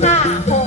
大红